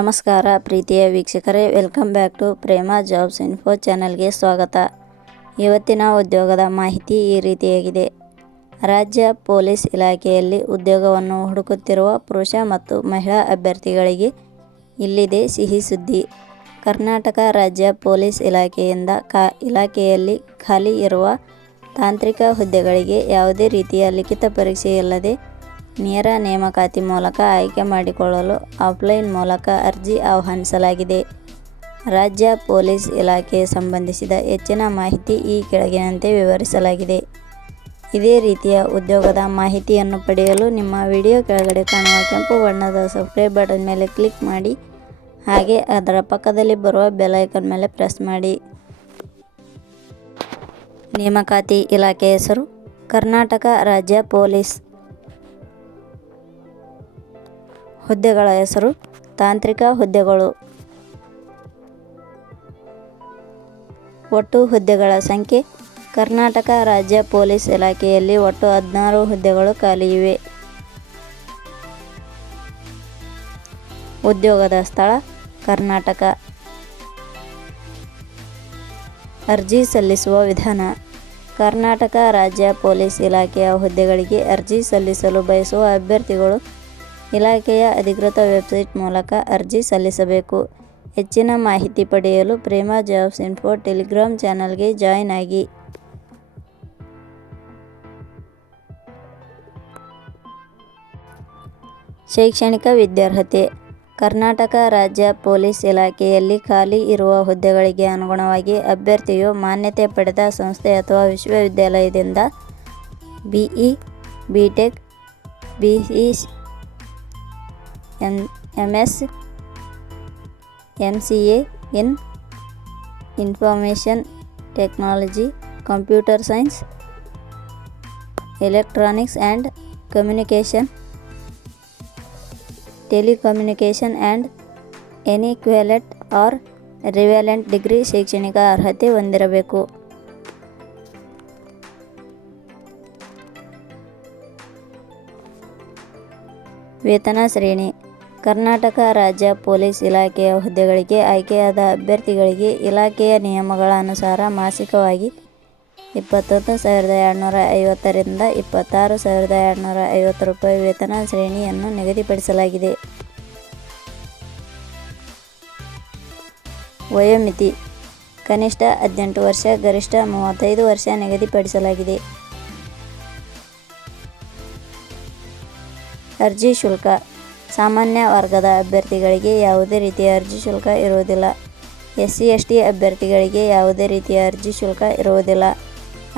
ನಮಸ್ಕಾರ ಪ್ರೀತಿಯ ವೀಕ್ಷಕರೇ, welcome back to Prema jobs info ಚಾನಲ್ಗೆ ಸ್ವಾಗತ. ಇವತ್ತಿನ ಉದ್ಯೋಗದ ಮಾಹಿತಿ ಈ ರೀತಿಯಾಗಿದೆ. ರಾಜ್ಯ ಪೊಲೀಸ್ ಇಲಾಖೆಯಲ್ಲಿ ಉದ್ಯೋಗವನ್ನು ಹುಡುಕುತ್ತಿರುವ ಪುರುಷ ಮತ್ತು ಮಹಿಳಾ ಅಭ್ಯರ್ಥಿಗಳಿಗೆ ಇಲ್ಲಿದೆ ಸಿಹಿ ಸುದ್ದಿ. ಕರ್ನಾಟಕ ರಾಜ್ಯ ಪೊಲೀಸ್ ಇಲಾಖೆಯಿಂದ ಇಲಾಖೆಯಲ್ಲಿ ಖಾಲಿ ಇರುವ ತಾಂತ್ರಿಕ ಹುದ್ದೆಗಳಿಗೆ ಯಾವುದೇ ರೀತಿಯ ಲಿಖಿತ ಪರೀಕ್ಷೆ ಇಲ್ಲದೆ ನೇರ ನೇಮಕಾತಿ ಮೂಲಕ ಆಯ್ಕೆ ಮಾಡಿಕೊಳ್ಳಲು ಆಫ್ಲೈನ್ ಮೂಲಕ ಅರ್ಜಿ ಆಹ್ವಾನಿಸಲಾಗಿದೆ. ರಾಜ್ಯ ಪೊಲೀಸ್ ಇಲಾಖೆ ಸಂಬಂಧಿಸಿದ ಹೆಚ್ಚಿನ ಮಾಹಿತಿ ಈ ಕೆಳಗಿನಂತೆ ವಿವರಿಸಲಾಗಿದೆ. ಇದೇ ರೀತಿಯ ಉದ್ಯೋಗದ ಮಾಹಿತಿಯನ್ನು ಪಡೆಯಲು ನಿಮ್ಮ ವಿಡಿಯೋ ಕೆಳಗಡೆ ಕಾಣುವ ಕೆಂಪು ಬಣ್ಣದ ಸಬ್ಸ್ಕ್ರೈಬ್ ಬಟನ್ ಮೇಲೆ ಕ್ಲಿಕ್ ಮಾಡಿ, ಹಾಗೆ ಅದರ ಪಕ್ಕದಲ್ಲಿ ಬರುವ ಬೆಲ್ ಐಕಾನ್ ಮೇಲೆ ಪ್ರೆಸ್ ಮಾಡಿ. ನೇಮಕಾತಿ ಇಲಾಖೆ ಹೆಸರು ಕರ್ನಾಟಕ ರಾಜ್ಯ ಪೊಲೀಸ್. ಹುದ್ದೆಗಳ ಹೆಸರು ತಾಂತ್ರಿಕ ಹುದ್ದೆಗಳು. ಒಟ್ಟು ಹುದ್ದೆಗಳ ಸಂಖ್ಯೆ ಕರ್ನಾಟಕ ರಾಜ್ಯ ಪೊಲೀಸ್ ಇಲಾಖೆಯಲ್ಲಿ ಒಟ್ಟು 16 ಹುದ್ದೆಗಳು ಖಾಲಿ ಇವೆ. ಉದ್ಯೋಗದ ಸ್ಥಳ ಕರ್ನಾಟಕ. ಅರ್ಜಿ ಸಲ್ಲಿಸುವ ವಿಧಾನ. ಕರ್ನಾಟಕ ರಾಜ್ಯ ಪೊಲೀಸ್ ಇಲಾಖೆಯ ಹುದ್ದೆಗಳಿಗೆ ಅರ್ಜಿ ಸಲ್ಲಿಸಲು ಬಯಸುವ ಅಭ್ಯರ್ಥಿಗಳು ಇಲಾಖೆಯ ಅಧಿಕೃತ ವೆಬ್ಸೈಟ್ ಮೂಲಕ ಅರ್ಜಿ ಸಲ್ಲಿಸಬೇಕು. ಹೆಚ್ಚಿನ ಮಾಹಿತಿ ಪಡೆಯಲು ಪ್ರೇಮ ಜಾಬ್ಸ್ ಇನ್ಫೋ ಟೆಲಿಗ್ರಾಮ್ ಚಾನಲ್ಗೆ ಜಾಯಿನ್ ಆಗಿ. ಶೈಕ್ಷಣಿಕ ವಿದ್ಯಾರ್ಹತೆ. ಕರ್ನಾಟಕ ರಾಜ್ಯ ಪೊಲೀಸ್ ಇಲಾಖೆಯಲ್ಲಿ ಖಾಲಿ ಇರುವ ಹುದ್ದೆಗಳಿಗೆ ಅನುಗುಣವಾಗಿ ಅಭ್ಯರ್ಥಿಯು ಮಾನ್ಯತೆ ಪಡೆದ ಸಂಸ್ಥೆ ಅಥವಾ ವಿಶ್ವವಿದ್ಯಾಲಯದಿಂದ BE, BTech, BE, MS, MCA in Information Technology, Computer Science, Electronics and Communication, Telecommunication and any equivalent or relevant degree ಶೈಕ್ಷಣಿಕ ಅರ್ಹತೆ ಹೊಂದಿರಬೇಕು. ವೇತನ ಶ್ರೇಣಿ. ಕರ್ನಾಟಕ ರಾಜ್ಯ ಪೊಲೀಸ್ ಇಲಾಖೆಯ ಹುದ್ದೆಗಳಿಗೆ ಆಯ್ಕೆಯಾದ ಅಭ್ಯರ್ಥಿಗಳಿಗೆ ಇಲಾಖೆಯ ನಿಯಮಗಳ ಅನುಸಾರ ಮಾಸಿಕವಾಗಿ 21,250 ರಿಂದ 26,250 ರೂಪಾಯಿ ವೇತನ ಶ್ರೇಣಿಯನ್ನು ನಿಗದಿಪಡಿಸಲಾಗಿದೆ. ವಯೋಮಿತಿ ಕನಿಷ್ಠ 18 ವರ್ಷ, ಗರಿಷ್ಠ 35 ವರ್ಷ ನಿಗದಿಪಡಿಸಲಾಗಿದೆ. ಅರ್ಜಿ ಶುಲ್ಕ. ಸಾಮಾನ್ಯ ವರ್ಗದ ಅಭ್ಯರ್ಥಿಗಳಿಗೆ ಯಾವುದೇ ರೀತಿಯ ಅರ್ಜಿ ಶುಲ್ಕ ಇರುವುದಿಲ್ಲ. SC/ST ಅಭ್ಯರ್ಥಿಗಳಿಗೆ ಯಾವುದೇ ರೀತಿಯ ಅರ್ಜಿ ಶುಲ್ಕ ಇರುವುದಿಲ್ಲ.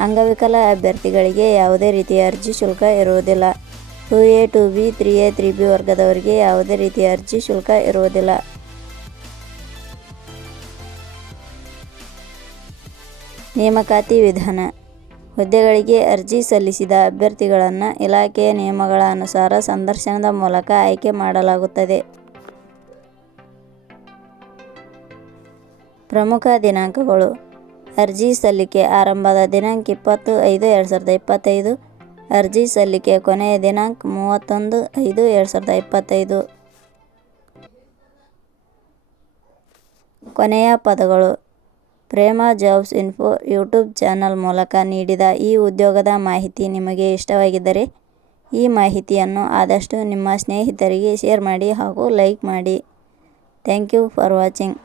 ಅಂಗವಿಕಲ ಅಭ್ಯರ್ಥಿಗಳಿಗೆ ಯಾವುದೇ ರೀತಿಯ ಅರ್ಜಿ ಶುಲ್ಕ ಇರುವುದಿಲ್ಲ. 2A, 2B, 3A, 3B ವರ್ಗದವರಿಗೆ ಯಾವುದೇ ರೀತಿಯ ಅರ್ಜಿ ಶುಲ್ಕ ಇರುವುದಿಲ್ಲ. ನೇಮಕಾತಿ ವಿಧಾನ. ಹುದ್ದೆಗಳಿಗೆ ಅರ್ಜಿ ಸಲ್ಲಿಸಿದ ಅಭ್ಯರ್ಥಿಗಳನ್ನು ಇಲಾಖೆಯ ನಿಯಮಗಳ ಅನುಸಾರ ಸಂದರ್ಶನದ ಮೂಲಕ ಆಯ್ಕೆ ಮಾಡಲಾಗುತ್ತದೆ. ಪ್ರಮುಖ ದಿನಾಂಕಗಳು. ಅರ್ಜಿ ಸಲ್ಲಿಕೆ ಆರಂಭದ ದಿನಾಂಕ 20/5/2025. ಅರ್ಜಿ ಸಲ್ಲಿಕೆ ಕೊನೆಯ ದಿನಾಂಕ 31/5/2025. ಕೊನೆಯ ಪದಗಳು. ಪ್ರೇಮ ಜಾಬ್ಸ್ ಇನ್ಫೋ ಯೂಟ್ಯೂಬ್ ಚಾನಲ್ ಮೂಲಕ ನೀಡಿದ ಈ ಉದ್ಯೋಗದ ಮಾಹಿತಿ ನಿಮಗೆ ಇಷ್ಟವಾಗಿದ್ದರೆ ಈ ಮಾಹಿತಿಯನ್ನು ಆದಷ್ಟು ನಿಮ್ಮ ಸ್ನೇಹಿತರಿಗೆ ಶೇರ್ ಮಾಡಿ ಹಾಗೂ ಲೈಕ್ ಮಾಡಿ. Thank you for watching.